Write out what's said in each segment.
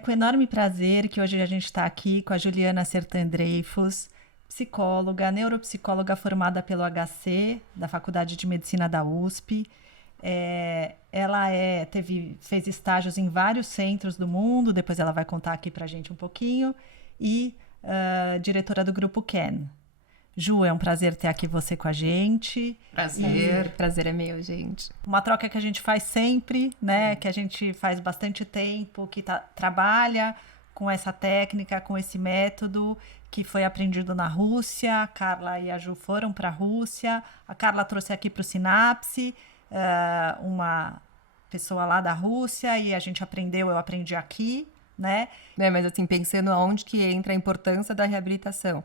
com enorme prazer que hoje a gente está aqui com a Juliana Sertan Dreyfus, psicóloga, neuropsicóloga formada pelo HC, da Faculdade de Medicina da USP. Ela fez estágios em vários centros do mundo, depois ela vai contar aqui pra gente um pouquinho, e diretora do Grupo CAN. Ju, é um prazer ter aqui você com a gente. Prazer é meu, gente. Uma troca que a gente faz sempre, né? Que a gente faz bastante tempo, que trabalha com essa técnica, com esse método, que foi aprendido na Rússia. A Carla e a Ju foram para a Rússia. A Carla trouxe aqui para o Sinapse uma pessoa lá da Rússia e a gente aprendeu, eu aprendi aqui, né? Mas assim, pensando aonde que entra a importância da reabilitação.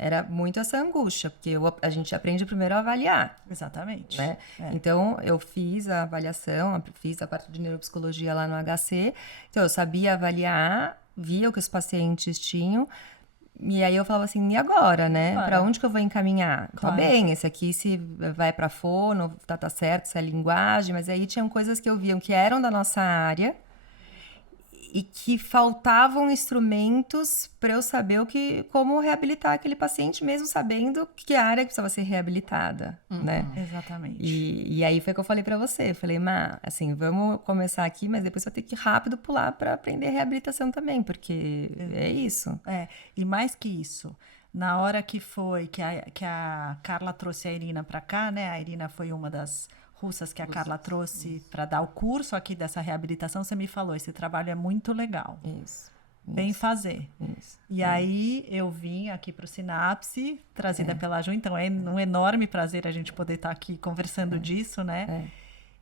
Era muito essa angústia, porque a gente aprende primeiro a avaliar. Exatamente. Né? Então, eu fiz a avaliação, fiz a parte de neuropsicologia lá no HC, então eu sabia avaliar, via o que os pacientes tinham, e aí eu falava assim, e agora, né? Claro. Para onde que eu vou encaminhar? Claro. Tá bem, esse aqui se vai para fono, tá certo, se é linguagem, mas aí tinham coisas que eu via que eram da nossa área, e que faltavam instrumentos para eu saber como reabilitar aquele paciente, mesmo sabendo que a área precisava ser reabilitada, né? Exatamente. E aí foi que eu falei para você, eu falei, assim, vamos começar aqui, mas depois vai ter que rápido pular para aprender reabilitação também, porque é isso. E mais que isso, na hora que a Carla trouxe a Irina para cá, né? A Irina foi uma das russas que a Carla trouxe para dar o curso aqui dessa reabilitação, você me falou, esse trabalho é muito legal. Isso. Vem fazer. Isso. E aí eu vim aqui para o Sinapse, trazida pela Ju, então é um enorme prazer a gente poder estar aqui conversando disso, né?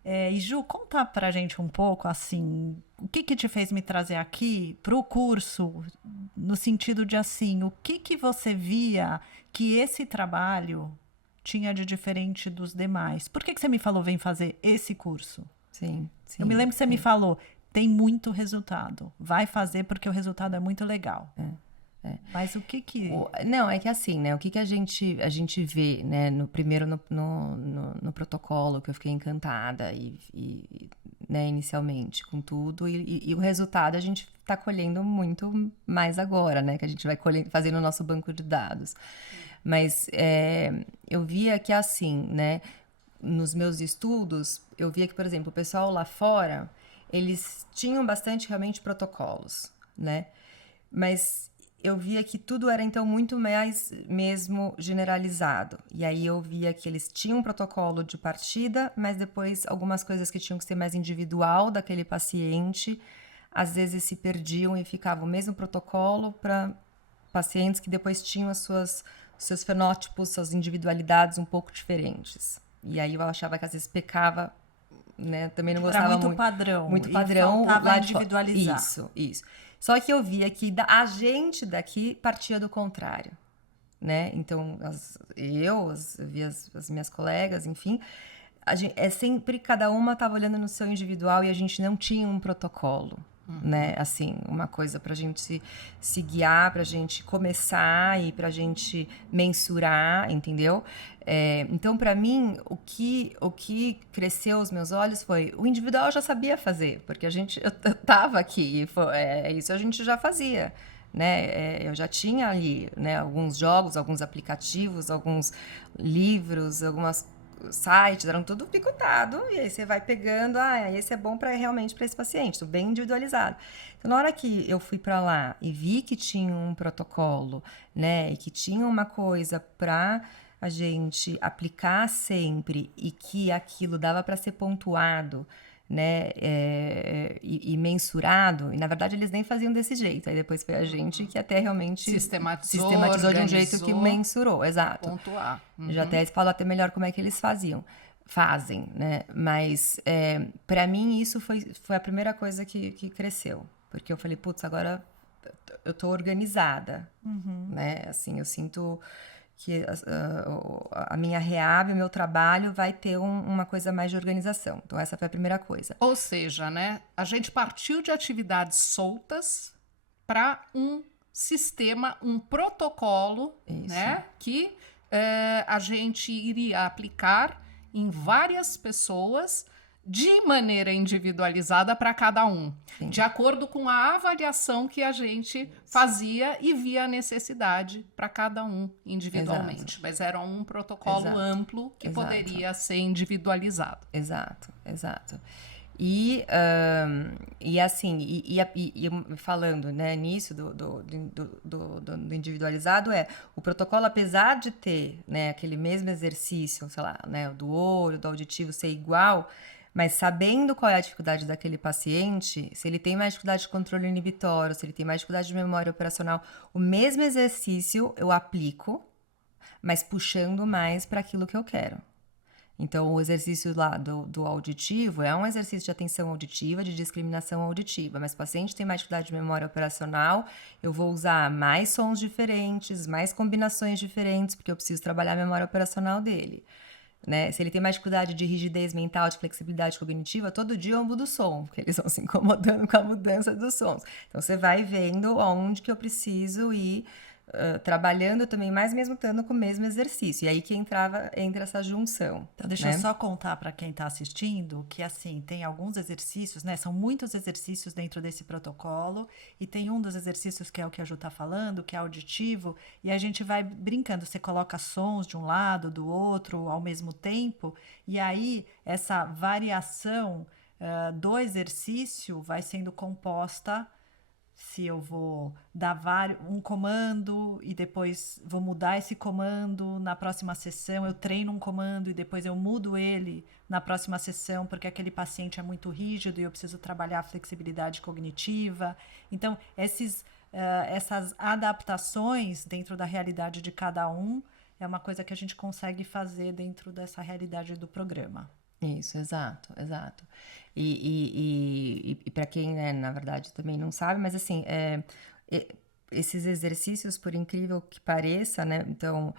E Ju, conta pra gente um pouco, assim, o que te fez me trazer aqui pro curso, no sentido de, assim, o que você via que esse trabalho tinha de diferente dos demais? Por que você me falou, vem fazer esse curso? Sim. Eu me lembro que você me falou, tem muito resultado. Vai fazer porque o resultado é muito legal. Mas o que... Não, é que assim, né? O que a gente vê, né? No protocolo, que eu fiquei encantada né, inicialmente com tudo. E o resultado a gente está colhendo muito mais agora, né? Que a gente vai fazendo o nosso banco de dados. Mas eu via que assim, né? Nos meus estudos, eu via que, por exemplo, o pessoal lá fora, eles tinham bastante realmente protocolos, né? Mas eu via que tudo era, então, muito mais mesmo generalizado. E aí eu via que eles tinham um protocolo de partida, mas depois algumas coisas que tinham que ser mais individual daquele paciente, às vezes se perdiam e ficava o mesmo protocolo para pacientes que depois tinham seus fenótipos, suas individualidades um pouco diferentes. E aí eu achava que às vezes pecava, né? Também não gostava muito. Muito padrão. Padrão. E faltava lá individualizar. Isso. Só que eu via que a gente daqui partia do contrário, né? Então, eu via as minhas colegas, enfim, sempre cada uma estava olhando no seu individual e a gente não tinha um protocolo, né? Assim, uma coisa pra gente se guiar, pra gente começar e pra gente mensurar, entendeu? Então, para mim, o que cresceu aos meus olhos foi o individual eu já sabia fazer, porque eu estava aqui, isso a gente já fazia, né? Eu já tinha ali, né, alguns jogos, alguns aplicativos, alguns livros, algumas sites, eram tudo picotado, e aí você vai pegando, esse é bom realmente para esse paciente, tudo bem individualizado. Então, na hora que eu fui para lá e vi que tinha um protocolo, né, e que tinha uma coisa para a gente aplicar sempre e que aquilo dava para ser pontuado, né, e mensurado, e na verdade eles nem faziam desse jeito, aí depois foi a gente que até realmente sistematizou de um jeito que mensurou, exato. Pontuar. Já até falo até melhor como é que eles fazem, né, mas para mim isso foi a primeira coisa que cresceu, porque eu falei, putz, agora eu tô organizada, né, assim, eu sinto que a minha reab, o meu trabalho vai ter uma coisa mais de organização. Então, essa foi a primeira coisa. Ou seja, né, a gente partiu de atividades soltas para um sistema, um protocolo, né, que a gente iria aplicar em várias pessoas de maneira individualizada para cada um, Sim. de acordo com a avaliação que a gente fazia e via a necessidade para cada um individualmente. Exato. Mas era um protocolo amplo que poderia ser individualizado. Exato. E assim, falando, né, nisso do individualizado, o protocolo, apesar de ter, né, aquele mesmo exercício, sei lá, né, do olho, do auditivo ser igual, mas sabendo qual é a dificuldade daquele paciente, se ele tem mais dificuldade de controle inibitório, se ele tem mais dificuldade de memória operacional, o mesmo exercício eu aplico, mas puxando mais para aquilo que eu quero. Então, o exercício lá do auditivo é um exercício de atenção auditiva, de discriminação auditiva, mas o paciente tem mais dificuldade de memória operacional, eu vou usar mais sons diferentes, mais combinações diferentes, porque eu preciso trabalhar a memória operacional dele. Né? Se ele tem mais dificuldade de rigidez mental, de flexibilidade cognitiva, todo dia eu mudo o som, porque eles vão se incomodando com a mudança dos sons. Então, você vai vendo aonde que eu preciso ir trabalhando também, mais mesmo estando com o mesmo exercício. E aí que entra essa junção. Então, deixa eu só contar para quem está assistindo que, assim, tem alguns exercícios, né? São muitos exercícios dentro desse protocolo e tem um dos exercícios que é o que a Ju está falando, que é auditivo, e a gente vai brincando. Você coloca sons de um lado, do outro, ao mesmo tempo, e aí essa variação do exercício vai sendo composta. Se eu vou dar um comando e depois vou mudar esse comando na próxima sessão, eu treino um comando e depois eu mudo ele na próxima sessão porque aquele paciente é muito rígido e eu preciso trabalhar a flexibilidade cognitiva. Então, essas adaptações dentro da realidade de cada um é uma coisa que a gente consegue fazer dentro dessa realidade do programa. Isso, exato. E para quem, né, na verdade, também não sabe, mas assim, esses exercícios, por incrível que pareça, né, então,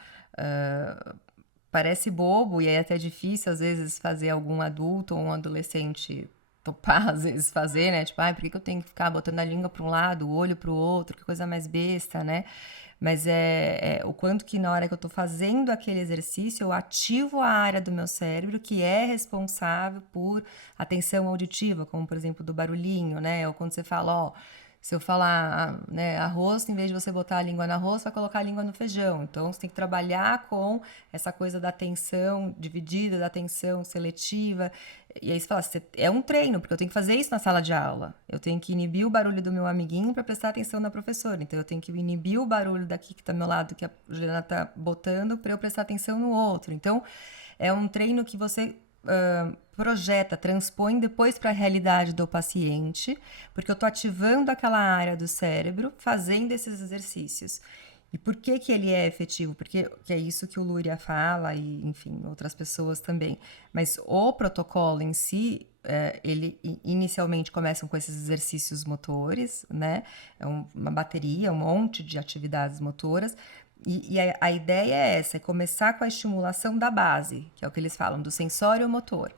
parece bobo e é até difícil, às vezes, fazer algum adulto ou um adolescente topar, às vezes, fazer, né, tipo, por que eu tenho que ficar botando a língua para um lado, o olho para o outro, que coisa mais besta, né? Mas o quanto que na hora que eu tô fazendo aquele exercício, eu ativo a área do meu cérebro que é responsável por atenção auditiva, como, por exemplo, do barulhinho, né? Ou quando você fala, se eu falar, né, arroz, em vez de você botar a língua no arroz, vai colocar a língua no feijão. Então, você tem que trabalhar com essa coisa da atenção dividida, da atenção seletiva. E aí você fala, é um treino, porque eu tenho que fazer isso na sala de aula. Eu tenho que inibir o barulho do meu amiguinho para prestar atenção na professora. Então, eu tenho que inibir o barulho daqui que está ao meu lado, que a Juliana está botando, para eu prestar atenção no outro. Então, é um treino que você projeta, transpõe depois para a realidade do paciente, porque eu estou ativando aquela área do cérebro fazendo esses exercícios. E por que ele é efetivo? Porque que é isso que o Luria fala e, enfim, outras pessoas também. Mas o protocolo em si, ele inicialmente começa com esses exercícios motores, né? É uma bateria, um monte de atividades motoras. E a ideia é essa, é começar com a estimulação da base, que é o que eles falam, do sensório motor.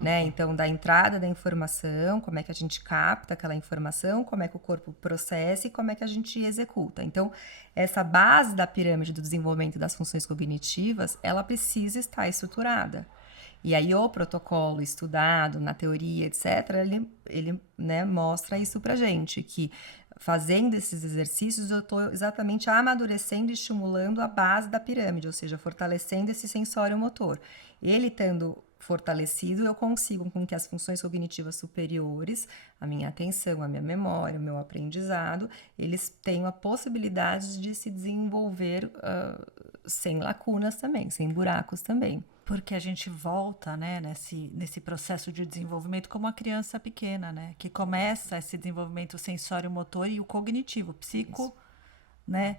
Né? Então, da entrada da informação, como é que a gente capta aquela informação, como é que o corpo processa e como é que a gente executa. Então, essa base da pirâmide do desenvolvimento das funções cognitivas, ela precisa estar estruturada. E aí, o protocolo estudado na teoria, etc., ele né, mostra isso pra gente, que fazendo esses exercícios, eu estou exatamente amadurecendo e estimulando a base da pirâmide, ou seja, fortalecendo esse sensório motor. Ele estando fortalecido, eu consigo com que as funções cognitivas superiores, a minha atenção, a minha memória, o meu aprendizado, eles tenham a possibilidade de se desenvolver sem lacunas também, sem buracos também. Porque a gente volta, né, nesse processo de desenvolvimento como uma criança pequena, né? Que começa esse desenvolvimento sensório-motor e o cognitivo, psico, né?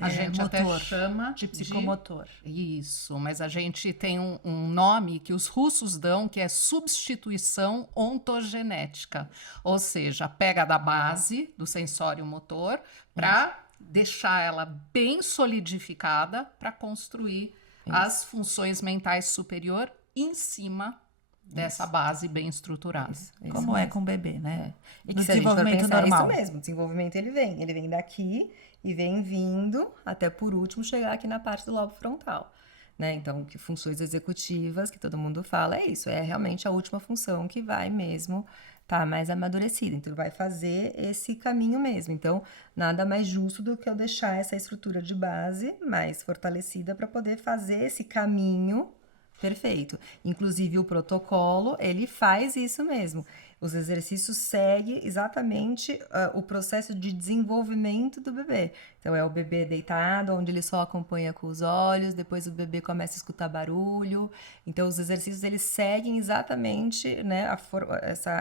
A gente motor, até chama de psicomotor. Isso, mas a gente tem um nome que os russos dão, que é substituição ontogenética. Ou seja, pega da base do sensório-motor para deixar ela bem solidificada para construir as funções mentais superior em cima dessa base bem estruturada. Isso como é com o bebê, né? E que se desenvolvimento normal. É isso mesmo, o desenvolvimento ele vem daqui e vem vindo até por último chegar aqui na parte do lobo frontal. né? Então, que funções executivas, que todo mundo fala, é isso, é realmente a última função que vai mesmo tá mais amadurecida. Então, vai fazer esse caminho mesmo. Então, nada mais justo do que eu deixar essa estrutura de base mais fortalecida para poder fazer esse caminho perfeito. Inclusive, o protocolo, ele faz isso mesmo. Os exercícios seguem exatamente o processo de desenvolvimento do bebê. Então, é o bebê deitado, onde ele só acompanha com os olhos, depois o bebê começa a escutar barulho. Então, os exercícios, eles seguem exatamente, né,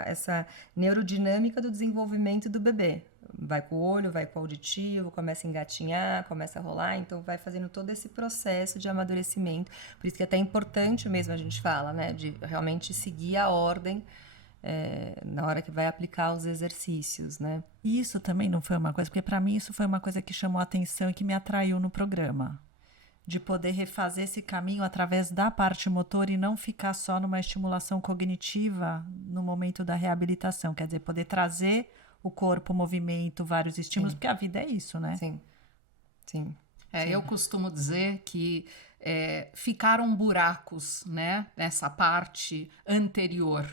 essa neurodinâmica do desenvolvimento do bebê. Vai com o olho, vai com o auditivo, começa a engatinhar, começa a rolar, então vai fazendo todo esse processo de amadurecimento. Por isso que é até importante mesmo a gente fala, né, de realmente seguir a ordem na hora que vai aplicar os exercícios, né? Isso também não foi uma coisa, porque para mim isso foi uma coisa que chamou a atenção e que me atraiu no programa. De poder refazer esse caminho através da parte motor e não ficar só numa estimulação cognitiva no momento da reabilitação. Quer dizer, poder trazer o corpo, o movimento, vários estímulos, porque a vida é isso, né? Sim, sim. Eu costumo dizer que ficaram buracos, né, nessa parte anterior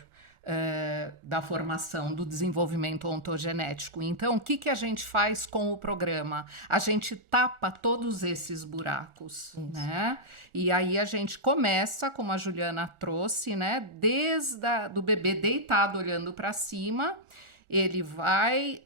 da formação, do desenvolvimento ontogenético. Então, o que a gente faz com o programa? A gente tapa todos esses buracos, né? E aí a gente começa, como a Juliana trouxe, né, desde do bebê deitado olhando para cima. Ele vai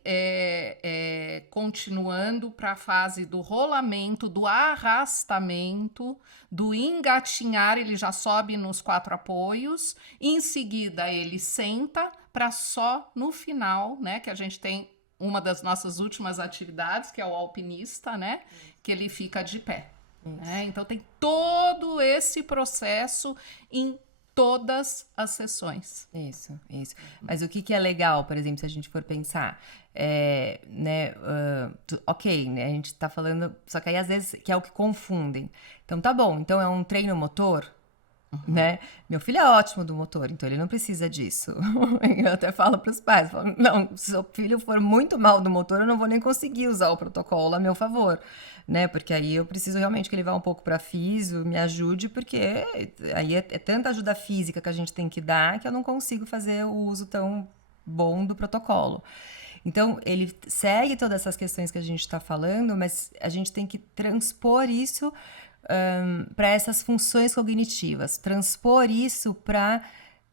continuando para a fase do rolamento, do arrastamento, do engatinhar, ele já sobe nos 4 apoios, em seguida ele senta para só no final, né, que a gente tem uma das nossas últimas atividades, que é o alpinista, né, que ele fica de pé. Né? Então tem todo esse processo em todas as sessões. Isso. Mas o que é legal, por exemplo, se a gente for pensar, né, ok, né, a gente tá falando, só que aí às vezes que é o que confundem. Então tá bom, então é um treino motor, né? Meu filho é ótimo do motor, então ele não precisa disso. Eu até falo para os pais, falo, não, se seu filho for muito mal do motor, eu não vou nem conseguir usar o protocolo a meu favor, né? Porque aí eu preciso realmente que ele vá um pouco para físio, me ajude, porque aí é tanta ajuda física que a gente tem que dar que eu não consigo fazer o uso tão bom do protocolo. Então, ele segue todas essas questões que a gente está falando, mas a gente tem que transpor isso para essas funções cognitivas, transpor isso para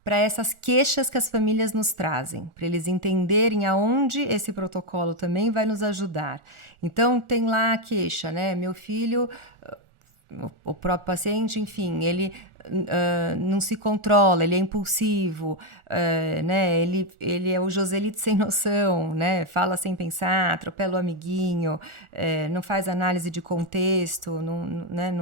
essas queixas que as famílias nos trazem, para eles entenderem aonde esse protocolo também vai nos ajudar. Então, tem lá a queixa, né? Meu filho, o próprio paciente, enfim, ele não se controla, ele é impulsivo, né? Ele é o Joselito sem noção, né? Fala sem pensar, atropela o amiguinho, não faz análise de contexto, né?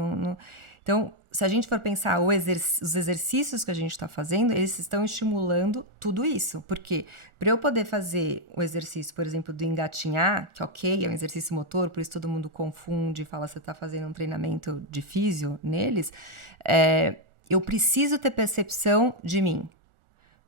Então, se a gente for pensar os exercícios que a gente está fazendo, eles estão estimulando tudo isso. Porque para eu poder fazer o exercício, por exemplo, do engatinhar, que ok, é um exercício motor, por isso todo mundo confunde e fala que você está fazendo um treinamento de físio neles, eu preciso ter percepção de mim.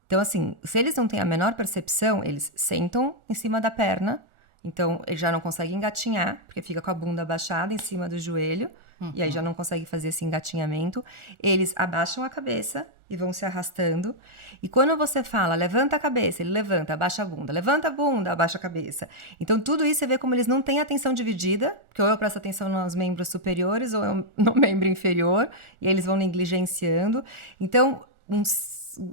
Então, assim, se eles não têm a menor percepção, eles sentam em cima da perna, então ele já não consegue engatinhar, porque fica com a bunda abaixada em cima do joelho, e aí já não consegue fazer esse engatinhamento. Eles abaixam a cabeça e vão se arrastando. E quando você fala, levanta a cabeça, ele levanta, abaixa a bunda, levanta a bunda, abaixa a cabeça. Então, tudo isso você vê como eles não têm atenção dividida, porque ou eu presto atenção nos membros superiores ou eu no membro inferior, e eles vão negligenciando. Então,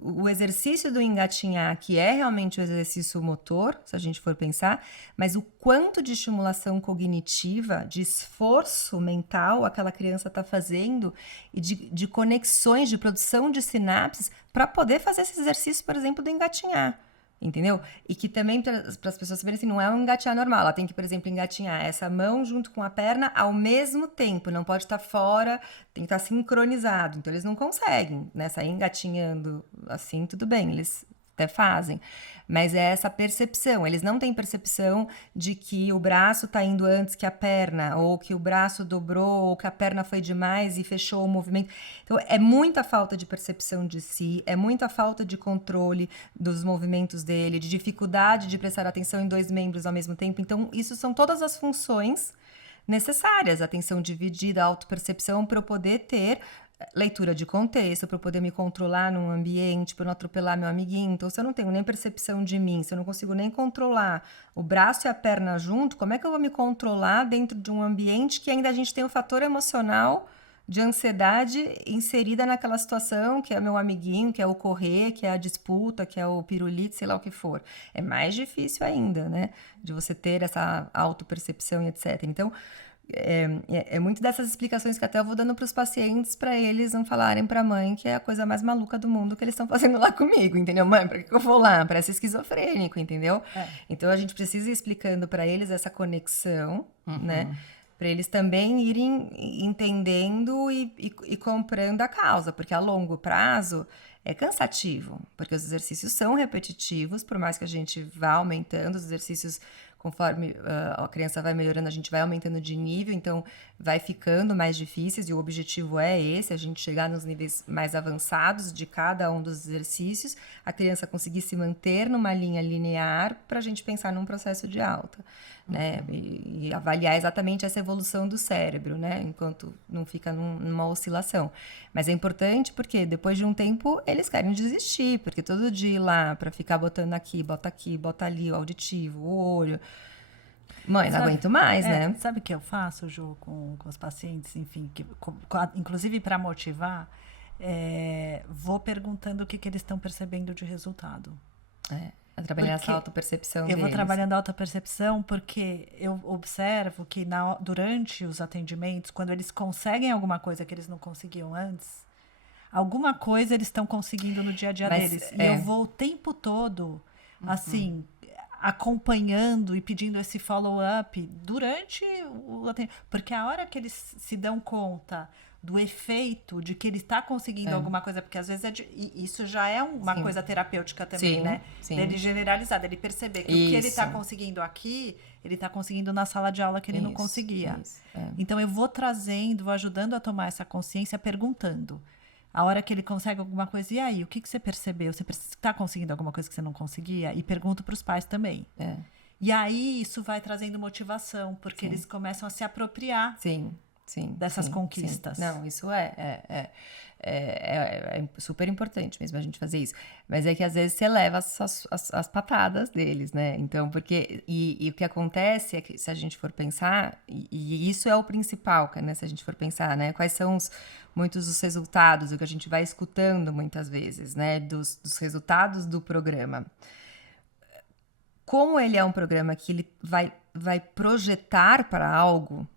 o exercício do engatinhar, que é realmente o exercício motor, se a gente for pensar, mas o quanto de estimulação cognitiva, de esforço mental aquela criança está fazendo e de conexões, de produção de sinapses para poder fazer esse exercício, por exemplo, do engatinhar. Entendeu? E que também, para as pessoas saberem assim, não é um engatinhar normal. Ela tem que, por exemplo, engatinhar essa mão junto com a perna ao mesmo tempo. Não pode estar fora, tem que estar sincronizado. Então, eles não conseguem, né? Sair engatinhando assim, tudo bem, eles até fazem. Mas é essa percepção. Eles não têm percepção de que o braço está indo antes que a perna, ou que o braço dobrou, ou que a perna foi demais e fechou o movimento. Então, é muita falta de percepção de si, é muita falta de controle dos movimentos dele, de dificuldade de prestar atenção em 2 membros ao mesmo tempo. Então, isso são todas as funções necessárias, atenção dividida, autopercepção, para eu poder ter leitura de contexto, para eu poder me controlar num ambiente, para não atropelar meu amiguinho. Então, se eu não tenho nem percepção de mim, se eu não consigo nem controlar o braço e a perna junto, como é que eu vou me controlar dentro de um ambiente que ainda a gente tem o fator emocional de ansiedade inserida naquela situação, que é meu amiguinho, que é o correr, que é a disputa, que é o pirulito, sei lá o que for. É mais difícil ainda, né? De você ter essa autopercepção e etc. Então, é muito dessas explicações que até eu vou dando para os pacientes, para eles não falarem para a mãe que é a coisa mais maluca do mundo que eles estão fazendo lá comigo, entendeu? Mãe, para que eu vou lá? Parece esquizofrênico, entendeu? Então a gente precisa ir explicando para eles essa conexão, né? Para eles também irem entendendo e comprando a causa, porque a longo prazo é cansativo, porque os exercícios são repetitivos, por mais que a gente vá aumentando os exercícios. Conforme a criança vai melhorando, a gente vai aumentando de nível, então vai ficando mais difíceis, e o objetivo é esse, a gente chegar nos níveis mais avançados de cada um dos exercícios, a criança conseguir se manter numa linha linear para a gente pensar num processo de alta, né? E avaliar exatamente essa evolução do cérebro, né? Enquanto não fica numa oscilação. Mas é importante porque depois de um tempo eles querem desistir, porque todo dia ir lá para ficar botando aqui, bota ali, o auditivo, o olho. Mãe, não aguento mais, né? Sabe o que eu faço, Ju, com os pacientes, enfim, inclusive para motivar, vou perguntando o que eles estão percebendo de resultado. Trabalhar essa autopercepção deles. Eu vou trabalhando a autopercepção porque eu observo que durante os atendimentos, quando eles conseguem alguma coisa que eles não conseguiam antes, alguma coisa eles estão conseguindo no dia a dia deles. E eu vou o tempo todo, assim, acompanhando e pedindo esse follow-up durante o atendimento. Porque a hora que eles se dão conta do efeito de que ele está conseguindo alguma coisa, porque às vezes isso já é uma coisa terapêutica também, né? Dele generalizar, dele perceber que o que ele está conseguindo aqui, ele está conseguindo na sala de aula que ele não conseguia. Então eu vou trazendo, vou ajudando a tomar essa consciência, perguntando. A hora que ele consegue alguma coisa, e aí, o que você percebeu? Você está conseguindo alguma coisa que você não conseguia? E pergunto para os pais também. E aí isso vai trazendo motivação, porque eles começam a se apropriar. Dessas conquistas. Não, isso é super importante mesmo a gente fazer isso. Mas é que às vezes você leva as patadas deles, né? Então, porque... E o que acontece é que se a gente for pensar, e isso é o principal, né? Se a gente for pensar, né? Quais são muitos dos resultados, o que a gente vai escutando muitas vezes, né? Dos resultados do programa. Como ele é um programa que ele vai projetar para algo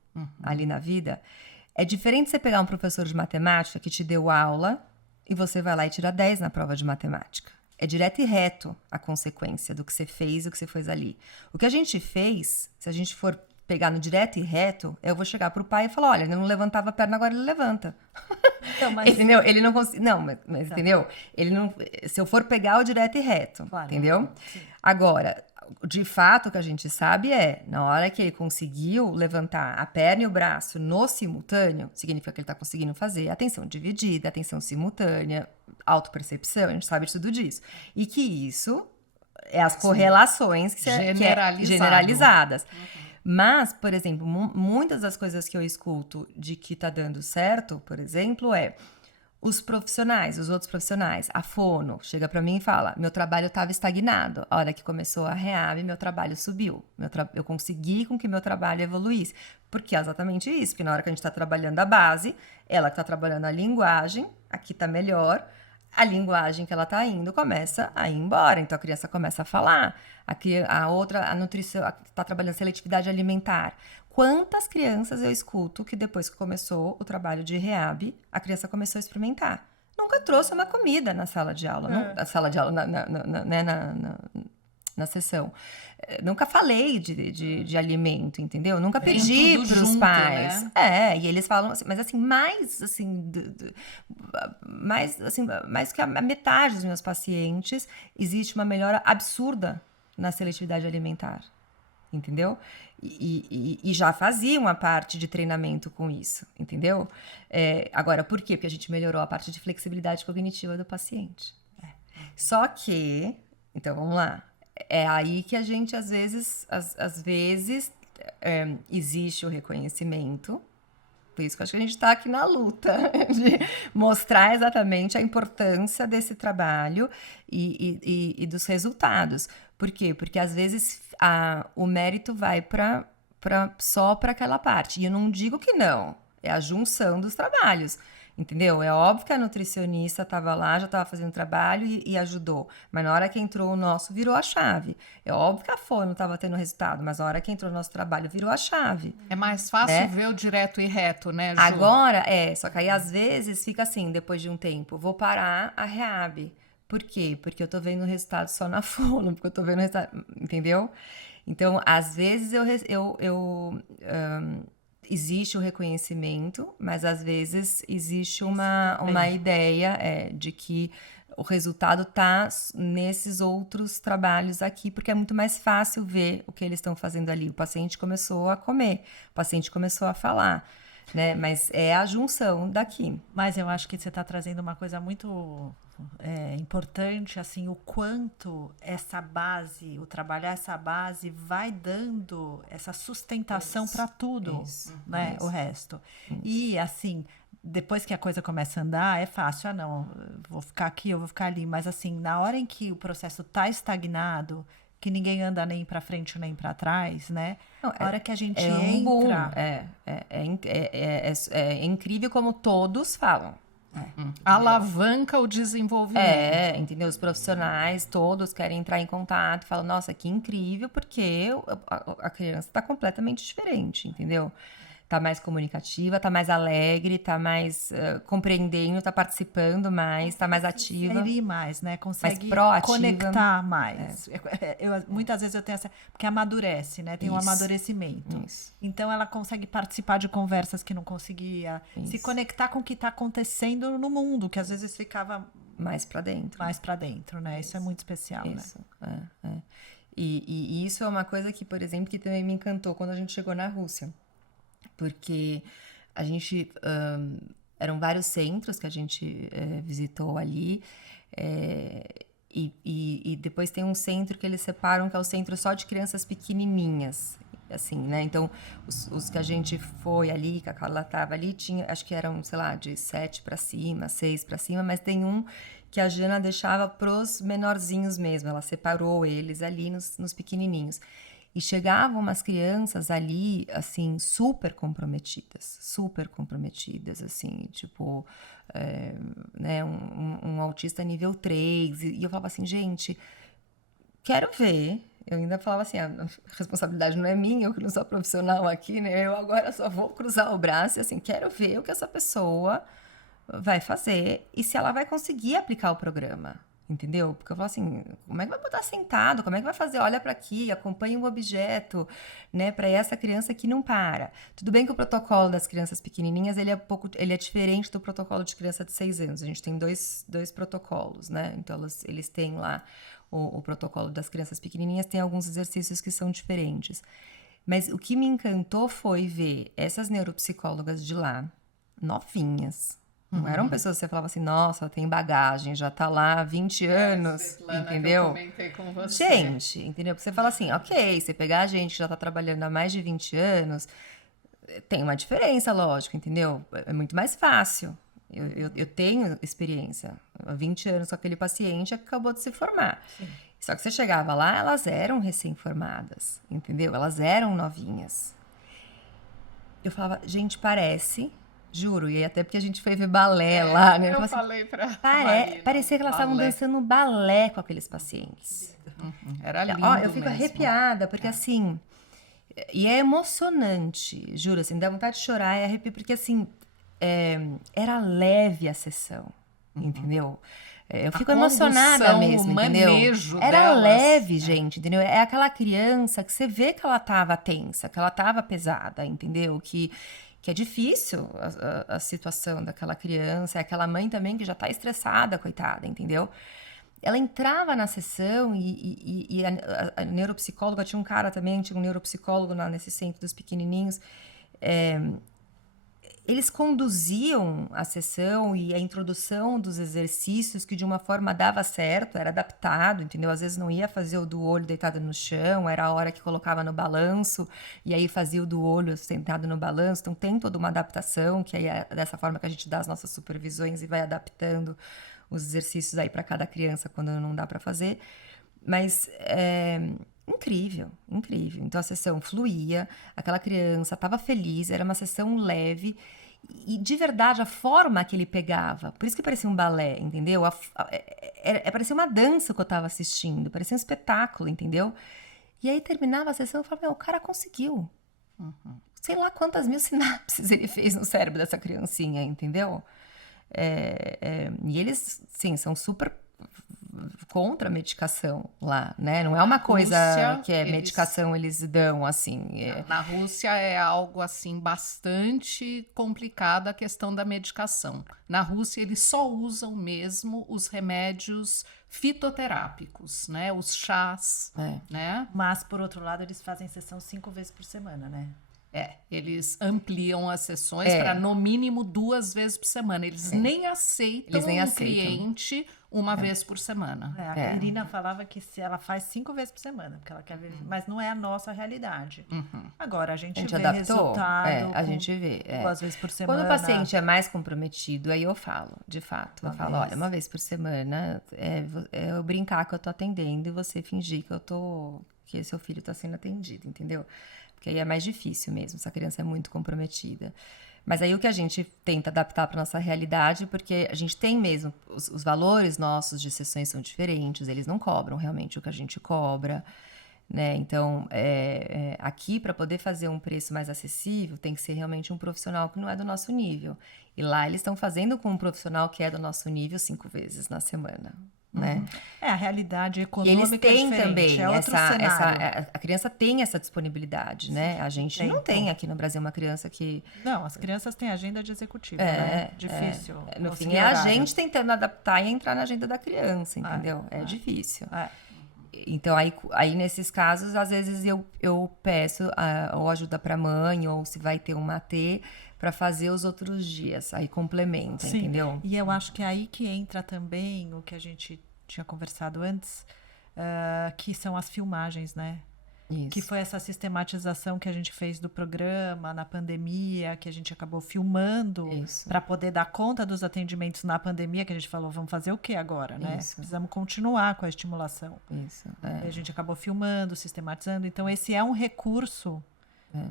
ali na vida, é diferente você pegar um professor de matemática que te deu aula e você vai lá e tira 10 na prova de matemática. É direto e reto a consequência do que você fez e o que você fez ali. O que a gente fez, se a gente for pegar no direto e reto, eu vou chegar pro pai e falar, olha, ele não levantava a perna, agora ele levanta. Então, mas... Entendeu? Ele não consegue... Não, mas tá. Entendeu? Ele não... Se eu for pegar o direto e reto, claro, entendeu? Sim. Agora... De fato, o que a gente sabe na hora que ele conseguiu levantar a perna e o braço no simultâneo, significa que ele está conseguindo fazer atenção dividida, atenção simultânea, autopercepção, a gente sabe de tudo disso. E que isso é as correlações que generalizadas. Mas, por exemplo, muitas das coisas que eu escuto de que está dando certo, por exemplo, os profissionais, os outros profissionais, a fono, chega para mim e fala, meu trabalho estava estagnado. A hora que começou a reab, meu trabalho subiu. Eu consegui com que meu trabalho evoluísse. Porque é exatamente isso, porque na hora que a gente está trabalhando a base, ela que está trabalhando a linguagem, aqui está melhor, a linguagem que ela está indo começa a ir embora. Então a criança começa a falar. Aqui a nutrição, está trabalhando seletividade alimentar. Quantas crianças eu escuto que depois que começou o trabalho de reab, a criança começou a experimentar? Nunca trouxe uma comida na sala de aula, na sala de aula, na sessão. Nunca falei de alimento, entendeu? Nunca pedi para os pais. Né? E eles falam assim, mas assim, mais que a metade dos meus pacientes, existe uma melhora absurda na seletividade alimentar. Entendeu? E já fazia uma parte de treinamento com isso, entendeu? Agora, por quê? Porque a gente melhorou a parte de flexibilidade cognitiva do paciente. Só que, então vamos lá, é aí que a gente às vezes existe o reconhecimento, Por isso que eu acho que a gente está aqui na luta, de mostrar exatamente a importância desse trabalho e dos resultados. Por quê? Porque às vezes o mérito vai só para aquela parte. E eu não digo que não, é a junção dos trabalhos. Entendeu? É óbvio que a nutricionista estava lá, já estava fazendo trabalho e ajudou. Mas na hora que entrou o nosso, virou a chave. É óbvio que a fono estava tendo resultado, mas na hora que entrou o nosso trabalho, virou a chave. É mais fácil ver o direto e reto, né, Ju? Agora, só que aí às vezes fica assim, depois de um tempo, vou parar a reab. Por quê? Porque eu tô vendo o resultado só na fono, porque eu tô vendo o resultado, entendeu? Então, às vezes existe o reconhecimento, mas às vezes existe uma ideia de que o resultado está nesses outros trabalhos aqui, porque é muito mais fácil ver o que eles estão fazendo ali. O paciente começou a comer, o paciente começou a falar, né? Mas é a junção daqui. Mas eu acho que você está trazendo uma coisa muito importante, assim, o quanto essa base, o trabalhar essa base vai dando essa sustentação para tudo, né? O resto. E, assim, depois que a coisa começa a andar, é fácil, não, vou ficar aqui, eu vou ficar ali. Mas, assim, na hora em que o processo tá estagnado, que ninguém anda nem para frente nem para trás, né? Não, a hora que a gente um boom. entra... É incrível como todos falam. Alavanca o desenvolvimento. Entendeu? Os profissionais todos querem entrar em contato e falam, nossa, que incrível, porque a criança está completamente diferente, entendeu? Tá mais comunicativa, tá mais alegre, tá mais compreendendo, tá participando mais, tá mais ativa. Consegue mais, né? Consegue mais proativa. Conectar mais. Muitas vezes eu tenho essa... Porque amadurece, né? Tem um amadurecimento. Isso. Então, ela consegue participar de conversas que não conseguia. Se conectar com o que está acontecendo no mundo, que às vezes ficava... Mais para dentro. Né? Isso é muito especial, né? E isso é uma coisa que, por exemplo, que também me encantou quando a gente chegou na Rússia. Porque a gente... eram vários centros que a gente visitou ali. E depois tem um centro que eles separam, que é o centro só de crianças pequenininhas. Assim, né? Então, os que a gente foi ali, que a Carla estava ali, acho que eram, sei lá, de 7 para cima, 6 para cima, mas tem um que a Jana deixava pros menorzinhos mesmo. Ela separou eles ali nos pequenininhos. E chegavam umas crianças ali, assim, super comprometidas, assim, tipo, né, um autista nível 3. E eu falava assim, gente, quero ver. Eu ainda falava assim, a responsabilidade não é minha, eu que não sou profissional aqui, né? Eu agora só vou cruzar o braço e, assim, quero ver o que essa pessoa vai fazer e se ela vai conseguir aplicar o programa. Entendeu? Porque eu falo assim, como é que vai botar sentado? Como é que vai fazer? Olha para aqui, acompanha o objeto, né? Para essa criança que não para. Tudo bem que o protocolo das crianças pequenininhas, ele é diferente do protocolo de criança de 6 anos. A gente tem dois protocolos, né? Então, eles têm lá o protocolo das crianças pequenininhas, tem alguns exercícios que são diferentes. Mas o que me encantou foi ver essas neuropsicólogas de lá, novinhas. Não eram pessoas que você falava assim, nossa, tem bagagem, já tá lá há 20 anos, Svetlana, entendeu? Que eu comentei com você. Gente, entendeu? Porque você fala assim, ok, você pegar a gente que já tá trabalhando há mais de 20 anos, tem uma diferença, lógico, entendeu? É muito mais fácil. Eu tenho experiência há 20 anos com aquele paciente que acabou de se formar. Sim. Só que você chegava lá, elas eram recém-formadas, entendeu? Elas eram novinhas. Eu falava, gente, parece... Juro, e até porque a gente foi ver balé lá, né? Eu falei pra parecia que elas estavam dançando balé com aqueles pacientes. Era lindo eu fico arrepiada, porque assim... E é emocionante, juro, assim, dá vontade de chorar e arrepio, porque assim, era leve a sessão, entendeu? Eu fico emocionada mesmo, entendeu? Era leve, gente, entendeu? É aquela criança que você vê que ela tava tensa, que ela tava pesada, entendeu? Que é difícil a situação daquela criança, é aquela mãe também que já tá estressada, coitada, entendeu? Ela entrava na sessão e a neuropsicóloga, tinha um cara também, tinha um neuropsicólogo nesse centro dos pequenininhos, eles conduziam a sessão e a introdução dos exercícios que de uma forma dava certo, era adaptado, entendeu? Às vezes não ia fazer o do olho deitado no chão, era a hora que colocava no balanço, e aí fazia o do olho sentado no balanço. Então tem toda uma adaptação, que aí é dessa forma que a gente dá as nossas supervisões e vai adaptando os exercícios aí para cada criança quando não dá para fazer. Mas incrível, incrível. Então a sessão fluía, aquela criança estava feliz, era uma sessão leve e de verdade a forma que ele pegava, por isso que parecia um balé, entendeu? Parecia uma dança que eu estava assistindo, parecia um espetáculo, entendeu? E aí terminava a sessão e eu falava, o cara conseguiu. Sei lá quantas mil sinapses ele fez no cérebro dessa criancinha, entendeu? E eles, sim, são super contra a medicação lá, né? Não é uma coisa que medicação eles dão, assim. Na Rússia é algo, assim, bastante complicado a questão da medicação. Na Rússia eles só usam mesmo os remédios fitoterápicos, né? Os chás, né? Mas, por outro lado, eles fazem sessão 5 vezes por semana, né? Eles ampliam as sessões para no mínimo 2 vezes por semana. Eles nem aceitam um cliente uma vez por semana. A Irina falava que ela faz 5 vezes por semana, porque ela quer ver, mas não é a nossa realidade. Agora, a gente vê adaptou, resultado a gente vê. 2 vezes por semana. Quando o paciente é mais comprometido, aí eu falo, de fato. Eu falo, olha, 1 vez por semana, eu brincar que eu tô atendendo e você fingir que seu filho tá sendo atendido, entendeu? Porque aí é mais difícil mesmo, se a criança é muito comprometida. Mas aí o que a gente tenta adaptar para nossa realidade, porque a gente tem mesmo, os valores nossos de sessões são diferentes, eles não cobram realmente o que a gente cobra, né? Então, aqui, para poder fazer um preço mais acessível, tem que ser realmente um profissional que não é do nosso nível. E lá eles estão fazendo com um profissional que é do nosso nível 5 vezes na semana. Né? A realidade econômica e eles têm também a criança tem essa disponibilidade, né? A gente não tem aqui no Brasil uma criança que... Não, as crianças têm agenda de executivo, né? Difícil. No fim, é a gente tentando adaptar e entrar na agenda da criança, entendeu? É difícil. Então, aí nesses casos, às vezes eu peço ou ajuda para mãe, ou se vai ter uma AT, para fazer os outros dias. Aí complementa, entendeu? E eu acho que é aí que entra também o que a gente tinha conversado antes, que são as filmagens, né? Isso. Que foi essa sistematização que a gente fez do programa na pandemia, que a gente acabou filmando para poder dar conta dos atendimentos na pandemia, que a gente falou, vamos fazer o que agora, né? Precisamos continuar com a estimulação. A gente acabou filmando, sistematizando. Então, esse é um recurso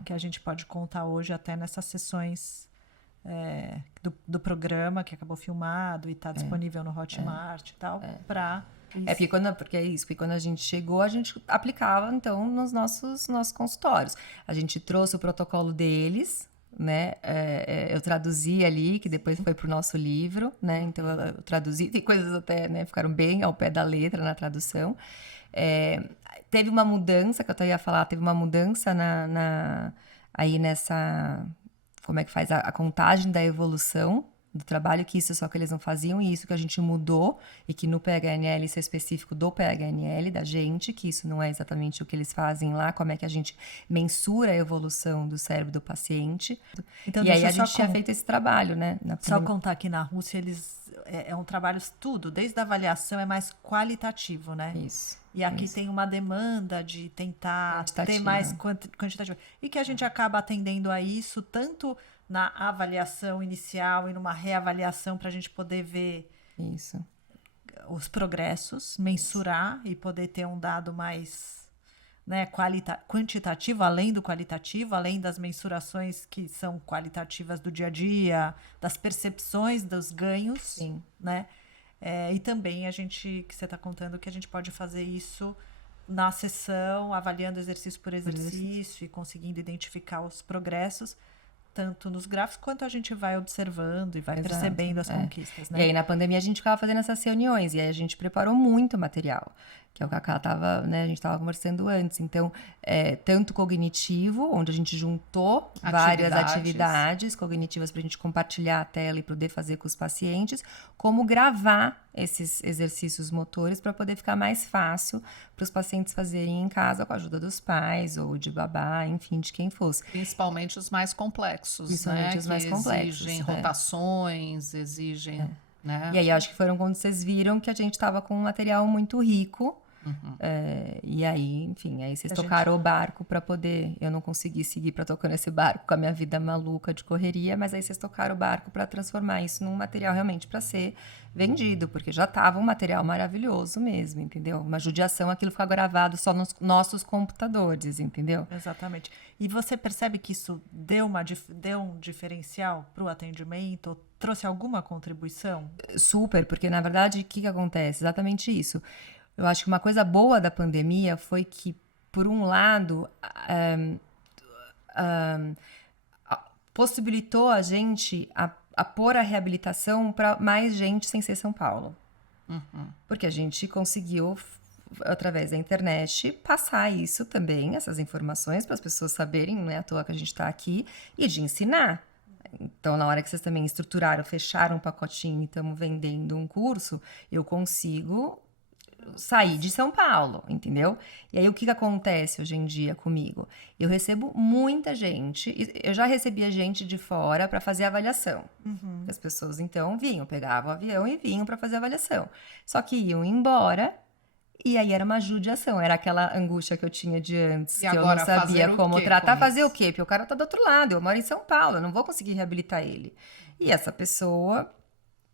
que a gente pode contar hoje até nessas sessões do programa que acabou filmado e está disponível no Hotmart e tal, para... Porque quando a gente chegou, a gente aplicava, então, nos nossos consultórios. A gente trouxe o protocolo deles, né? Eu traduzi ali, que depois foi para o nosso livro, né? Então, eu traduzi, tem coisas até, né, ficaram bem ao pé da letra na tradução. Teve uma mudança, que eu ia falar, teve uma mudança aí nessa... Como é que faz a contagem da evolução do trabalho, que isso só que eles não faziam, e isso que a gente mudou, e que no PHNL isso é específico do PHNL, da gente, que isso não é exatamente o que eles fazem lá, como é que a gente mensura a evolução do cérebro do paciente. Então, e aí a gente tinha feito esse trabalho, né? Só contar que na Rússia eles um trabalho tudo, desde a avaliação é mais qualitativo, né? Isso. E aqui tem uma demanda de tentar ter mais quantitativo. E que a gente acaba atendendo a isso, tanto na avaliação inicial e numa reavaliação, para a gente poder ver os progressos, mensurar e poder ter um dado mais, né, quantitativo, além do qualitativo, além das mensurações que são qualitativas do dia a dia, das percepções dos ganhos, né? E também que você está contando que a gente pode fazer isso na sessão, avaliando exercício por exercício e conseguindo identificar os progressos, tanto nos gráficos quanto a gente vai observando e vai percebendo as conquistas, né? E aí na pandemia a gente ficava fazendo essas reuniões e aí a gente preparou muito material. que é o que a Cacá tava, né, a gente estava conversando antes. Então, tanto cognitivo, onde a gente juntou várias atividades cognitivas para a gente compartilhar a tela e poder fazer com os pacientes, como gravar esses exercícios motores para poder ficar mais fácil para os pacientes fazerem em casa com a ajuda dos pais ou de babá, enfim, de quem fosse. Principalmente os mais complexos, Principalmente né? os mais que complexos, exigem rotações, exigem... Né? E aí, acho que foram quando vocês viram que a gente estava com um material muito rico. E aí, enfim, aí vocês tocaram o barco para poder... Eu não consegui seguir para tocando esse barco com a minha vida maluca de correria, mas aí vocês tocaram o barco para transformar isso num material realmente para ser vendido, porque já estava um material maravilhoso mesmo, entendeu? Uma judiação, aquilo ficar gravado só nos nossos computadores, entendeu? Exatamente. E você percebe que isso deu um diferencial para o atendimento? Trouxe alguma contribuição? Super, porque na verdade, o que acontece? Exatamente isso. Eu acho que uma coisa boa da pandemia foi que, por um lado, possibilitou a gente a pôr a reabilitação para mais gente sem ser São Paulo. Porque a gente conseguiu, através da internet, passar isso também, essas informações, para as pessoas saberem, não é à toa que a gente está aqui, e de ensinar. Então, na hora que vocês também estruturaram, fecharam um pacotinho e estamos vendendo um curso, eu consigo sair de São Paulo, entendeu? E aí, o que acontece hoje em dia comigo? Eu recebo muita gente, eu já recebia gente de fora para fazer avaliação. As pessoas, então, pegavam o avião e vinham para fazer avaliação. Só que iam embora, e aí era uma judiação, era aquela angústia que eu tinha de antes, que eu não sabia como tratar. Fazer o quê? Porque o cara tá do outro lado, eu moro em São Paulo, eu não vou conseguir reabilitar ele. E essa pessoa...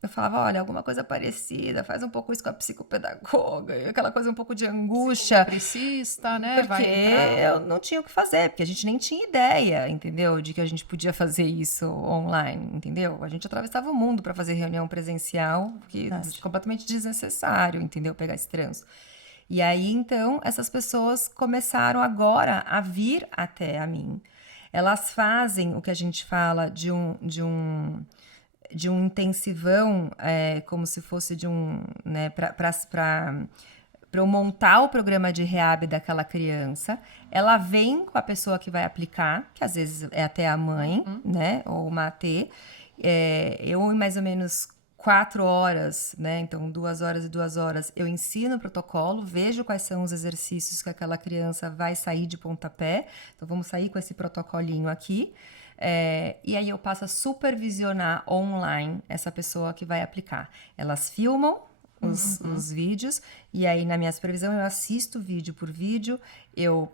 Eu falava, olha, alguma coisa parecida, faz um pouco isso com a psicopedagoga, aquela coisa um pouco de angústia. Psicopedagogista, né? Porque eu não tinha o que fazer, porque a gente nem tinha ideia, entendeu? De que a gente podia fazer isso online, entendeu? A gente atravessava o mundo para fazer reunião presencial, que é completamente desnecessário, entendeu? Pegar esse trânsito. E aí, então, essas pessoas começaram agora a vir até a mim. Elas fazem o que a gente fala de um intensivão, como se fosse né, para eu montar o programa de reab daquela criança. Ela vem com a pessoa que vai aplicar, que às vezes é até a mãe, né, ou uma AT. Eu, em mais ou menos 4 horas, né, então 2 horas e 2 horas, eu ensino o protocolo, vejo quais são os exercícios que aquela criança vai sair de pontapé. Então, vamos sair com esse protocolinho aqui. E aí eu passo a supervisionar online essa pessoa que vai aplicar. Elas filmam os vídeos, e aí na minha supervisão eu assisto vídeo por vídeo, eu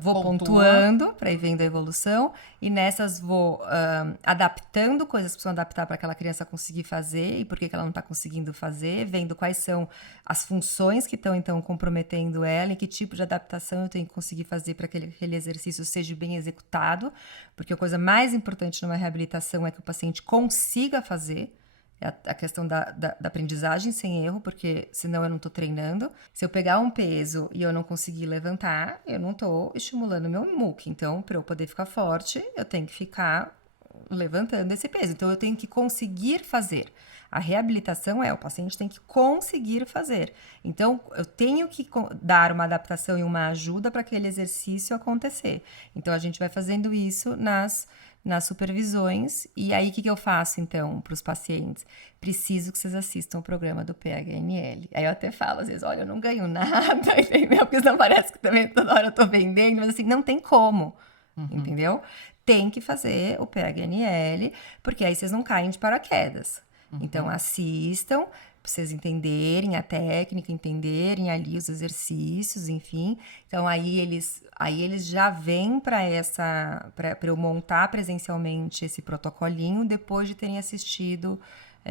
vou pontuando para ir vendo a evolução, e nessas vou adaptando coisas que precisam adaptar para aquela criança conseguir fazer, e por que ela não está conseguindo fazer, vendo quais são as funções que estão então comprometendo ela, e que tipo de adaptação eu tenho que conseguir fazer para que aquele exercício seja bem executado, porque a coisa mais importante numa reabilitação é que o paciente consiga fazer. A questão da aprendizagem sem erro, porque senão eu não estou treinando. Se eu pegar um peso e eu não conseguir levantar, eu não estou estimulando o meu MOOC. Então, para eu poder ficar forte, eu tenho que ficar levantando esse peso. Então, eu tenho que conseguir fazer. A reabilitação o paciente tem que conseguir fazer. Então, eu tenho que dar uma adaptação e uma ajuda para aquele exercício acontecer. Então, a gente vai fazendo isso nas supervisões. E aí, o que eu faço, então, para os pacientes? Preciso que vocês assistam o programa do PHNL. Aí eu até falo, às vezes, olha, eu não ganho nada, entendeu? Porque não parece que também toda hora eu tô vendendo, mas assim, não tem como, entendeu? Tem que fazer o PHNL, porque aí vocês não caem de paraquedas. Então, assistam, para vocês entenderem a técnica, entenderem ali os exercícios, enfim. Então, aí eles já vêm para eu montar presencialmente esse protocolinho depois de terem assistido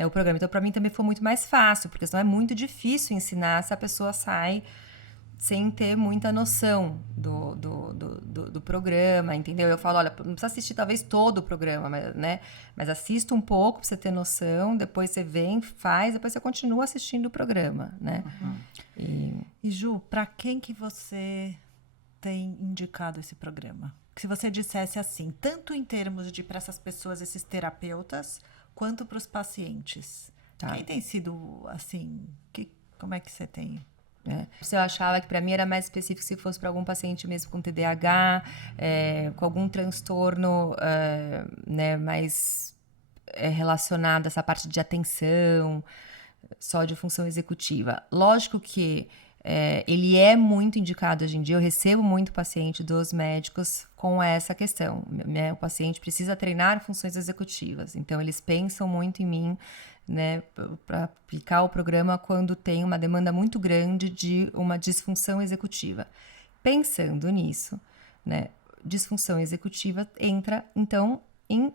o programa. Então, para mim também foi muito mais fácil, porque senão é muito difícil ensinar se a pessoa sai sem ter muita noção do programa, entendeu? Eu falo, olha, não precisa assistir talvez todo o programa, mas assista um pouco para você ter noção, depois você vem, faz, depois você continua assistindo o programa, né? E Ju, para quem que você tem indicado esse programa? Se você dissesse assim, tanto em termos de para essas pessoas, esses terapeutas, quanto para os pacientes. Tá. Quem tem sido assim? Como é que você tem Eu achava que para mim era mais específico se fosse para algum paciente mesmo com TDAH, com algum transtorno né, mais relacionado a essa parte de atenção, só de função executiva. Lógico que ele é muito indicado hoje em dia, eu recebo muito paciente dos médicos com essa questão. O paciente precisa treinar funções executivas, então eles pensam muito em mim, né, para aplicar o programa quando tem uma demanda muito grande de uma disfunção executiva. Pensando nisso, né, disfunção executiva entra, então, em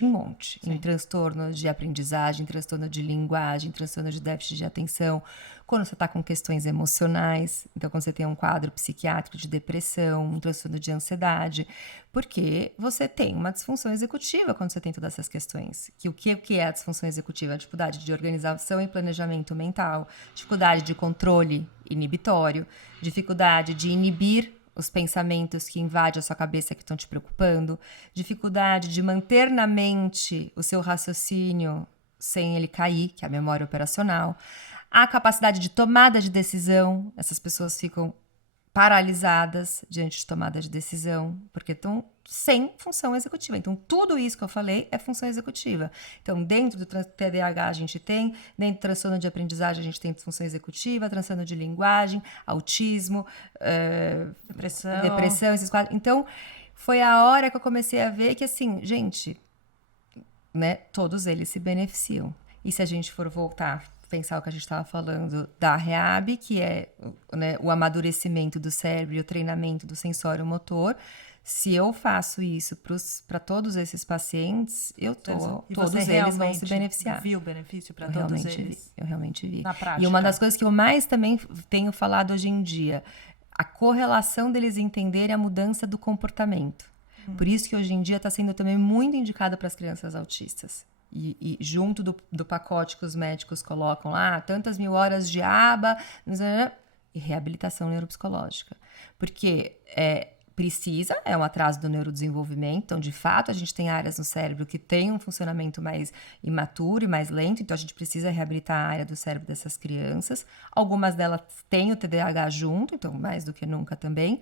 um monte. Em transtorno de aprendizagem, transtorno de linguagem, transtorno de déficit de atenção, quando você está com questões emocionais, então quando você tem um quadro psiquiátrico de depressão, um transtorno de ansiedade, porque você tem uma disfunção executiva quando você tem todas essas questões. O que é a disfunção executiva? A dificuldade de organização e planejamento mental, dificuldade de controle inibitório, dificuldade de inibir os pensamentos que invadem a sua cabeça que estão te preocupando, dificuldade de manter na mente o seu raciocínio sem ele cair, que é a memória operacional, a capacidade de tomada de decisão, essas pessoas ficam paralisadas diante de tomada de decisão, porque estão sem função executiva. Então, tudo isso que eu falei é função executiva. Então, dentro do TDAH a gente tem, dentro do transtorno de aprendizagem a gente tem função executiva, transtorno de linguagem, autismo, depressão, esses quadros. Então, foi a hora que eu comecei a ver que, assim, gente, né, todos eles se beneficiam. E se a gente for voltar, pensar o que a gente estava falando da REAB, que é, né, o amadurecimento do cérebro e o treinamento do sensório motor, se eu faço isso para todos esses pacientes, todos eles vão se beneficiar. Viu o benefício para todos eles? Eu realmente vi. Na prática. E uma das coisas que eu mais também tenho falado hoje em dia, a correlação deles entenderem a mudança do comportamento. Por isso que hoje em dia está sendo também muito indicado para as crianças autistas. E junto do pacote que os médicos colocam lá, tantas mil horas de aba e reabilitação neuropsicológica. Porque é um atraso do neurodesenvolvimento, então, de fato, a gente tem áreas no cérebro que têm um funcionamento mais imaturo e mais lento, então a gente precisa reabilitar a área do cérebro dessas crianças. Algumas delas têm o TDAH junto, então, mais do que nunca também,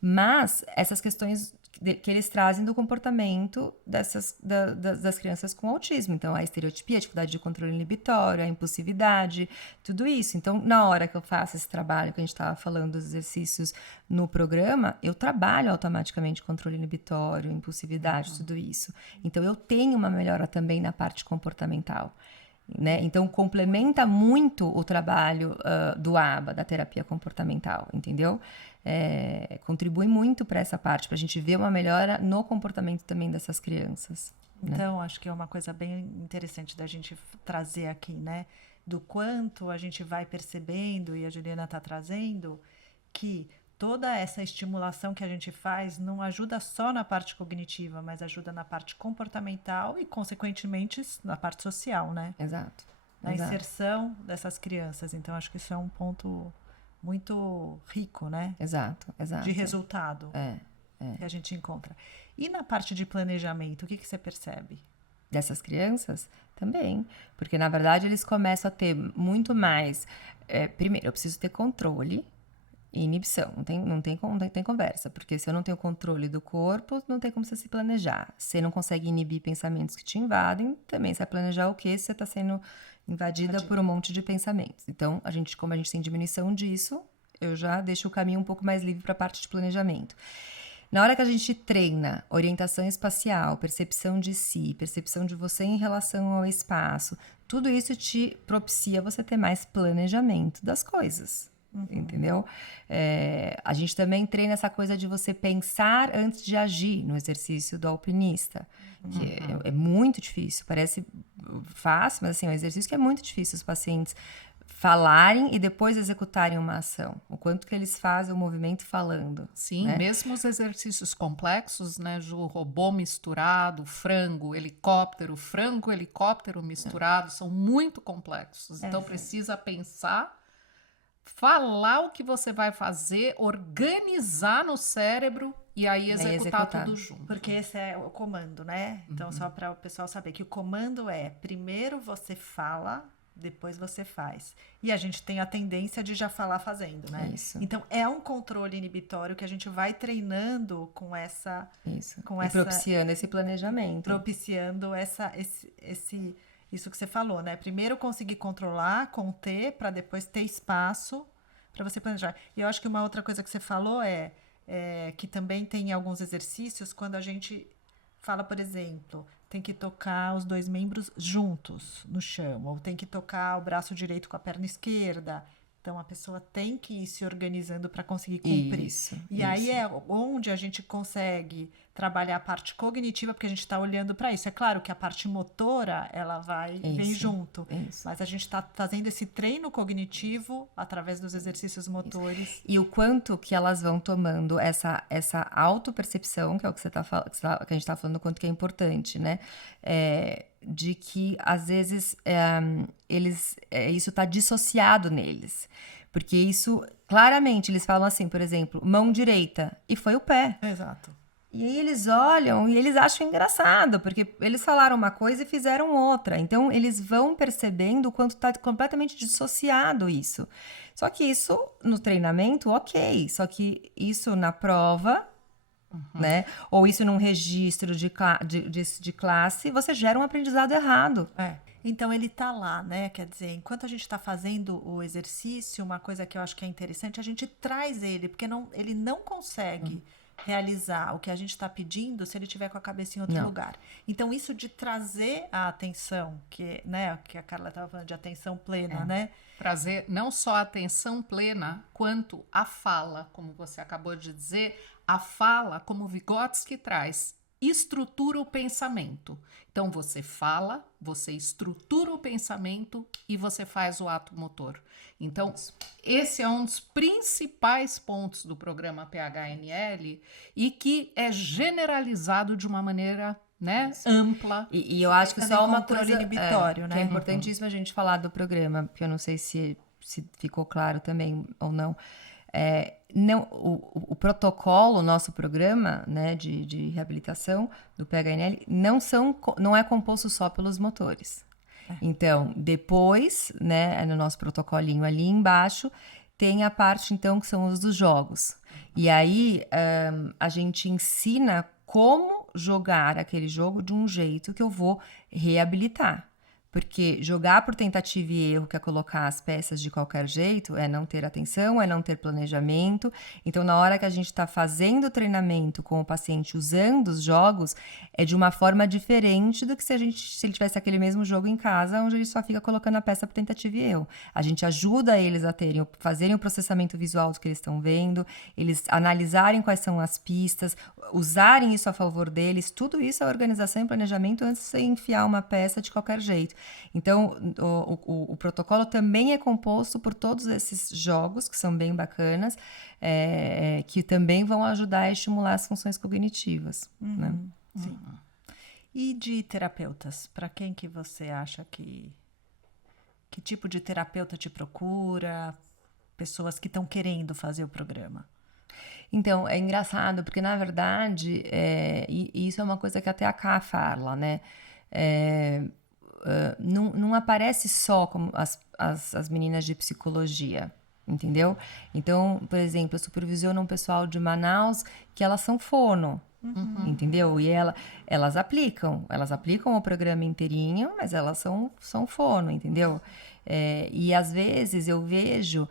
mas essas questões que eles trazem do comportamento das crianças com autismo. Então, a estereotipia, a dificuldade de controle inibitório, a impulsividade, tudo isso. Então, na hora que eu faço esse trabalho, que a gente estava falando dos exercícios no programa, eu trabalho automaticamente controle inibitório, impulsividade, tudo isso. Então, eu tenho uma melhora também na parte comportamental. Né? Então, complementa muito o trabalho do ABA, da terapia comportamental, entendeu? Contribui muito para essa parte, para a gente ver uma melhora no comportamento também dessas crianças. Então, acho que é uma coisa bem interessante da gente trazer aqui, né? Do quanto a gente vai percebendo, e a Juliana está trazendo, que toda essa estimulação que a gente faz não ajuda só na parte cognitiva, mas ajuda na parte comportamental e, consequentemente, na parte social, né? Exato. Na inserção dessas crianças. Então, acho que isso é um ponto muito rico, né? Exato. De resultado que a gente encontra. E na parte de planejamento, o que você percebe? Dessas crianças? Também. Porque, na verdade, eles começam a ter muito mais... primeiro, eu preciso ter controle e inibição. Não tem conversa. Porque se eu não tenho controle do corpo, não tem como você se planejar. Você não consegue inibir pensamentos que te invadem, também você vai planejar o quê se você está sendo invadida por um monte de pensamentos. Então, como a gente tem diminuição disso, eu já deixo o caminho um pouco mais livre para a parte de planejamento. Na hora que a gente treina orientação espacial, percepção de si, percepção de você em relação ao espaço, tudo isso te propicia você ter mais planejamento das coisas. Entendeu? A gente também treina essa coisa de você pensar antes de agir no exercício do alpinista, que é muito difícil, parece fácil, mas assim, é um exercício que é muito difícil os pacientes falarem e depois executarem uma ação. O quanto que eles fazem o movimento falando. Sim, né? Mesmo os exercícios complexos, né, Ju? Robô misturado, frango, helicóptero misturado, são muito complexos. Então, precisa pensar, falar o que você vai fazer, organizar no cérebro e aí executar tudo junto. Porque esse é o comando, né? Então, só para o pessoal saber que o comando é, primeiro você fala depois você faz. E a gente tem a tendência de já falar fazendo, né? Isso. Então, é um controle inibitório que a gente vai treinando com essa... Isso. Com e essa, propiciando esse planejamento. Propiciando isso que você falou, né? Primeiro conseguir controlar, conter, para depois ter espaço para você planejar. E eu acho que uma outra coisa que você falou é que também tem alguns exercícios quando a gente fala, por exemplo, tem que tocar os 2 membros juntos no chão, ou tem que tocar o braço direito com a perna esquerda. Então, a pessoa tem que ir se organizando para conseguir cumprir. E aí é onde a gente consegue trabalhar a parte cognitiva, porque a gente está olhando para isso. É claro que a parte motora, ela vem junto. Mas a gente está fazendo esse treino cognitivo através dos exercícios motores. E o quanto que elas vão tomando essa autopercepção, que é o que que a gente está falando, o quanto que é importante, né? De que, às vezes, isso está dissociado neles. Porque isso, claramente, eles falam assim, por exemplo, mão direita, e foi o pé. Exato. E aí eles olham e eles acham engraçado, porque eles falaram uma coisa e fizeram outra. Então, eles vão percebendo o quanto está completamente dissociado isso. Só que isso, no treinamento, ok. Só que isso na prova... né? Ou isso num registro de classe, você gera um aprendizado errado. Então, ele tá lá, né? Quer dizer, enquanto a gente está fazendo o exercício, uma coisa que eu acho que é interessante, a gente traz ele, porque ele não consegue realizar o que a gente está pedindo se ele estiver com a cabeça em outro lugar. Então, isso de trazer a atenção, que a Carla estava falando de atenção plena, né? Trazer não só a atenção plena, quanto a fala, como você acabou de dizer, a fala, como Vygotsky traz, estrutura o pensamento. Então, você fala, você estrutura o pensamento e você faz o ato motor. Então, esse é um dos principais pontos do programa PHNL e que é generalizado de uma maneira, né, ampla. E eu acho que só uma coisa inibitório, né? que é importantíssimo a gente falar do programa, porque eu não sei se ficou claro também ou não. O protocolo, o nosso programa, né, de reabilitação do PHNL não é composto só pelos motores. Então, depois, né, no nosso protocolinho ali embaixo, tem a parte, então, que são os dos jogos. E aí, a gente ensina como jogar aquele jogo de um jeito que eu vou reabilitar. Porque jogar por tentativa e erro, que é colocar as peças de qualquer jeito, é não ter atenção, é não ter planejamento. Então, na hora que a gente está fazendo o treinamento com o paciente usando os jogos, é de uma forma diferente do que se ele tivesse aquele mesmo jogo em casa, onde ele só fica colocando a peça por tentativa e erro. A gente ajuda eles a fazerem o processamento visual do que eles estão vendo, eles analisarem quais são as pistas, usarem isso a favor deles. Tudo isso é organização e planejamento antes de você enfiar uma peça de qualquer jeito. Então, o protocolo também é composto por todos esses jogos, que são bem bacanas, que também vão ajudar a estimular as funções cognitivas. Né? Sim. E de terapeutas? Para quem que você acha que tipo de terapeuta te procura? Pessoas que estão querendo fazer o programa? Então, é engraçado, porque, na verdade, e isso é uma coisa que até a Ká fala, né? Não aparece só como as meninas de psicologia, entendeu? Então, por exemplo, eu supervisiono um pessoal de Manaus que elas são fono, entendeu? E elas aplicam o programa inteirinho, mas elas são fono, entendeu? E às vezes eu vejo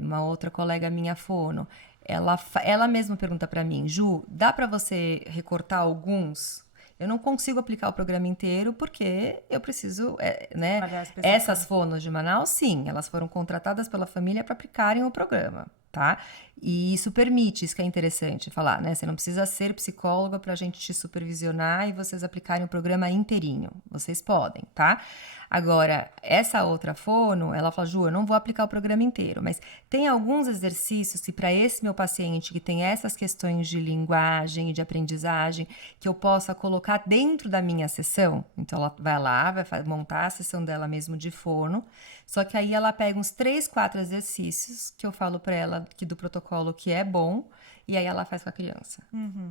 uma outra colega minha fono, ela mesma pergunta para mim, Ju, dá para você recortar alguns? Eu não consigo aplicar o programa inteiro porque eu preciso, né? Essas fonos de Manaus, sim, elas foram contratadas pela família para aplicarem o programa, tá? E isso permite, isso que é interessante falar, né? Você não precisa ser psicóloga para a gente te supervisionar e vocês aplicarem o programa inteirinho. Vocês podem, tá? Agora, essa outra fono, ela fala, Ju, eu não vou aplicar o programa inteiro, mas tem alguns exercícios que para esse meu paciente que tem essas questões de linguagem e de aprendizagem, que eu possa colocar dentro da minha sessão. Então, ela vai lá, vai montar a sessão dela mesmo de fono, só que aí ela pega uns 3, 4 exercícios que eu falo para ela que do protocolo que é bom, e aí ela faz com a criança.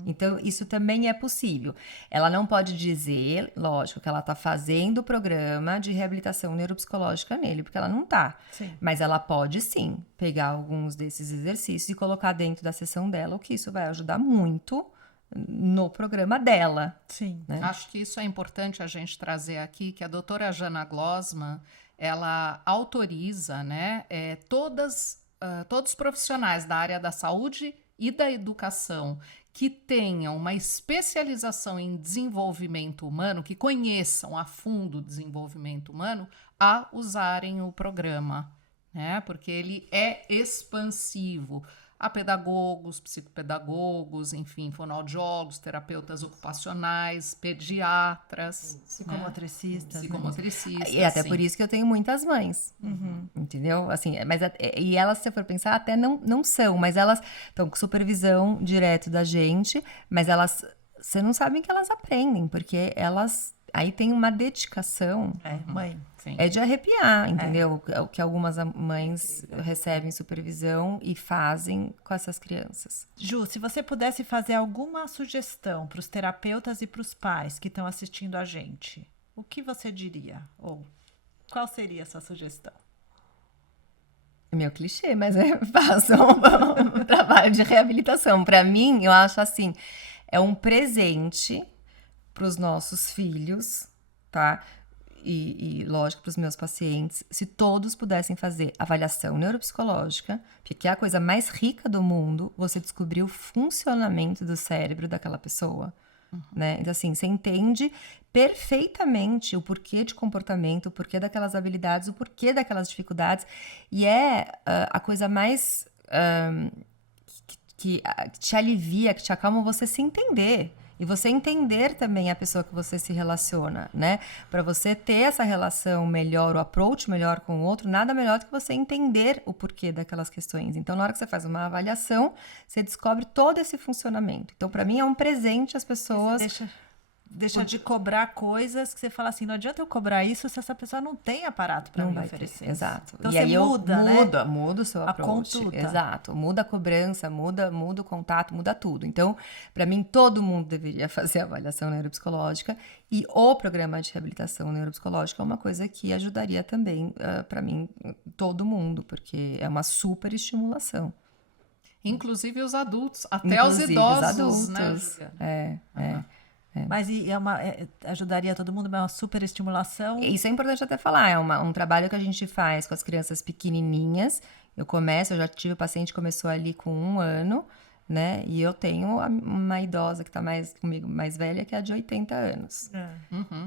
Então, isso também é possível. Ela não pode dizer, lógico, que ela tá fazendo o programa de reabilitação neuropsicológica nele, porque ela não tá. Sim. Mas ela pode, sim, pegar alguns desses exercícios e colocar dentro da sessão dela, o que isso vai ajudar muito no programa dela. Sim. Né? Acho que isso é importante a gente trazer aqui, que a doutora Jana Glossman, ela autoriza, né, todos os profissionais da área da saúde e da educação que tenham uma especialização em desenvolvimento humano, que conheçam a fundo o desenvolvimento humano, a usarem o programa, né, porque ele é expansivo a pedagogos, psicopedagogos, enfim, fonoaudiólogos, terapeutas ocupacionais, pediatras, Psicomotricistas. psicomotricistas. E até sim. por isso que eu tenho muitas mães, entendeu? Assim, mas, e elas, se você for pensar, até não são, mas elas estão com supervisão direto da gente, mas elas, você não sabe que elas aprendem, porque elas, aí tem uma dedicação. Mãe. Sim. É de arrepiar, entendeu? O que algumas mães recebem supervisão e fazem com essas crianças. Ju, se você pudesse fazer alguma sugestão para os terapeutas e para os pais que estão assistindo a gente, o que você diria? Ou qual seria a sua sugestão? É meio clichê, mas façam um trabalho de reabilitação. Para mim, eu acho assim, é um presente para os nossos filhos, tá? E lógico, para os meus pacientes, se todos pudessem fazer avaliação neuropsicológica, porque é a coisa mais rica do mundo, você descobrir o funcionamento do cérebro daquela pessoa, né? Então, assim, você entende perfeitamente o porquê de comportamento, o porquê daquelas habilidades, o porquê daquelas dificuldades, e é a coisa mais que te alivia, que te acalma, você se entender. E você entender também a pessoa que você se relaciona, né? Para você ter essa relação melhor, o approach melhor com o outro, nada melhor do que você entender o porquê daquelas questões. Então, na hora que você faz uma avaliação, você descobre todo esse funcionamento. Então, para mim, é um presente as pessoas... Deixa de cobrar coisas que você fala assim, não adianta eu cobrar isso se essa pessoa não tem aparato para me oferecer. Exato. Então e você aí muda, né? Muda o seu approach. conduta. Exato. Muda a cobrança, muda o contato, muda tudo. Então, para mim, todo mundo deveria fazer avaliação neuropsicológica e o programa de reabilitação neuropsicológica é uma coisa que ajudaria também, para mim, todo mundo, porque é uma super estimulação. Inclusive os adultos, até os idosos, né, Júlia? Mas ajudaria todo mundo, é uma super estimulação. Isso é importante até falar, é um trabalho que a gente faz com as crianças pequenininhas. Eu já tive paciente que começou ali com 1 ano, né? E eu tenho uma idosa que está comigo mais velha, que é de 80 anos.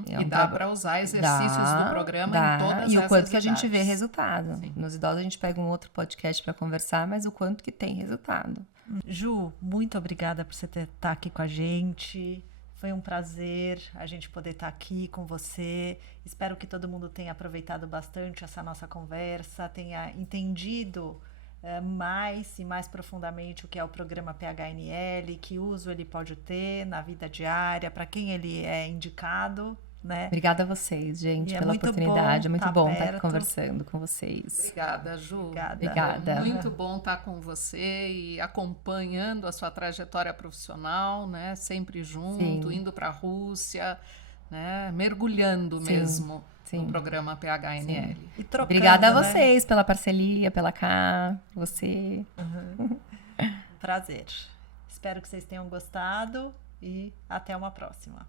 E dá para usar exercícios do programa em todas essas idades. E o quanto que a gente vê resultado. Sim. Nos idosos a gente pega um outro podcast para conversar, mas o quanto que tem resultado. Ju, muito obrigada por você estar aqui com a gente. Foi um prazer a gente poder estar aqui com você. Espero que todo mundo tenha aproveitado bastante essa nossa conversa, tenha entendido mais e mais profundamente o que é o programa PHNL, que uso ele pode ter na vida diária, para quem ele é indicado, né? Obrigada a vocês, gente, pela oportunidade. É muito bom estar conversando com vocês. Obrigada, Ju. Obrigada. É muito bom estar com você e acompanhando a sua trajetória profissional, né? Sempre junto, indo para a Rússia, né? Mergulhando mesmo no programa PHNL. E trocando, obrigada a vocês pela parceria, pela você. Prazer. Espero que vocês tenham gostado e até uma próxima.